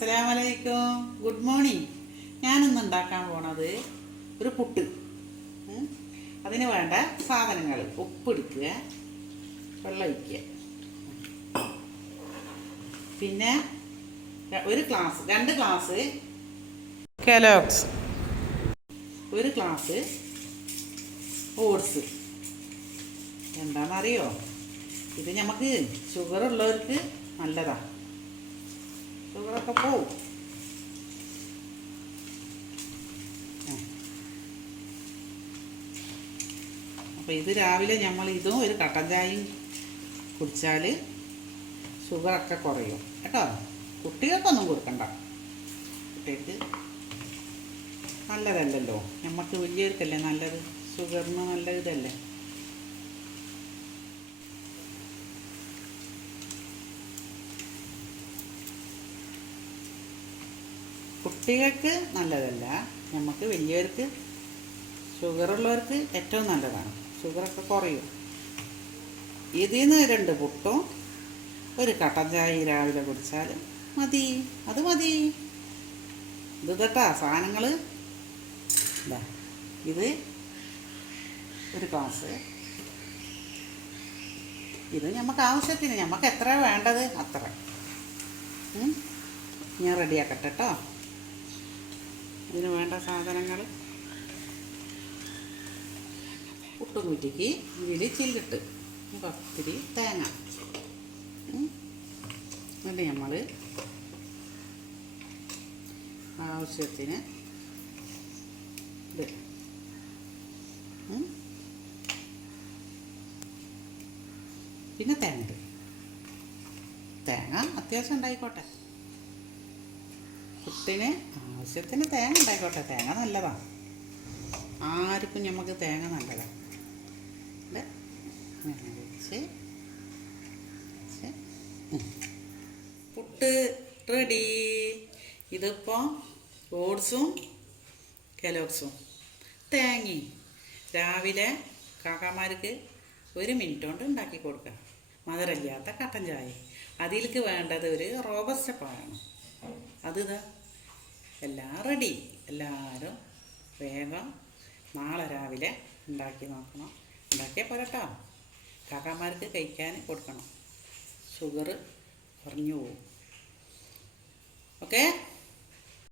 അസ്സലാമലൈക്കും. Good morning. ഞാനിന്ന് ഉണ്ടാക്കാൻ പോണത് ഒരു പുട്ട്. അതിന് വേണ്ട സാധനങ്ങൾ: ഉപ്പെടുക്കുക, വെള്ളം ഒഴിക്കുക, പിന്നെ രണ്ട് ഗ്ലാസ് കെലോഗ്സ്, ഒരു ഗ്ലാസ് ഓട്സ്. എന്താണെന്നറിയോ? ഇത് നമുക്ക് ഷുഗർ ഉള്ളവർക്ക് നല്ലതാണ്. ഷുഗറൊക്കെ പോവും. അപ്പോൾ ഇത് രാവിലെ നമ്മൾ ഇതും ഒരു കട്ടൻ ചായയും കുടിച്ചാൽ ഷുഗറൊക്കെ കുറയും കേട്ടോ. കുട്ടികൾക്കൊന്നും കൊടുക്കണ്ട, കുട്ടികൾക്ക് നല്ലതല്ലല്ലോ. നമുക്ക് വലിയവർക്കല്ലേ നല്ലത്, ഷുഗറിന് നല്ല ഇതല്ലേ. കുട്ടികൾക്ക് നല്ലതല്ല, നമുക്ക് വലിയവർക്ക് ഷുഗറുള്ളവർക്ക് ഏറ്റവും നല്ലതാണ്. ഷുഗറൊക്കെ കുറയും. ഇതിൽ നിന്ന് 2 പുട്ടും ഒരു കട്ടൻ ചായ രാവിലെ കുടിച്ചാൽ മതി. അത് മതി. ഇത് കേട്ടാ സാധനങ്ങൾ. ഇത് ഒരു ഗ്ലാസ്. ഇത് നമുക്ക് ആവശ്യത്തിന്, നമുക്ക് എത്ര വേണ്ടത് അത്ര ഞാൻ റെഡിയാക്കട്ടെ കേട്ടോ. ഇതിന് വേണ്ട സാധനങ്ങൾ: പുട്ടുകുറ്റിക്ക് ഇതിൽ ചില്ലിട്ട് പത്തിരി തേങ്ങ. എന്നിട്ട് നമ്മൾ ആവശ്യത്തിന് ഇത് പിന്നെ തേങ്ങ അത്യാവശ്യം ഉണ്ടായിക്കോട്ടെ. പുട്ടിന് ആവശ്യത്തിന് തേങ്ങ ഉണ്ടായിക്കോട്ടെ. തേങ്ങ നല്ലതാണ്, ആർക്കും നമുക്ക് തേങ്ങ നല്ലതാണ്. പുട്ട് റെഡി. ഇതിപ്പോൾ ഓട്സും കെലോഗ്സും തേങ്ങയും രാവിലെ കാക്കാമാർക്ക് 1 മിനിറ്റ് കൊണ്ട് ഉണ്ടാക്കി കൊടുക്കുക. മധുരമില്ലാത്ത കട്ടൻ ചായ. അതിലേക്ക് വേണ്ടത് ഒരു റോബസ്റ്റ പാലാണ്. അത് എല്ലാം റെഡി. എല്ലാവരും വേഗം നാളെ രാവിലെ ഉണ്ടാക്കി നോക്കണം. ഉണ്ടാക്കിയാൽ പോരട്ടോ, കാക്കാമാർക്ക് കഴിക്കാൻ കൊടുക്കണം. ഷുഗർ കുറഞ്ഞു പോകും. ഓക്കേ.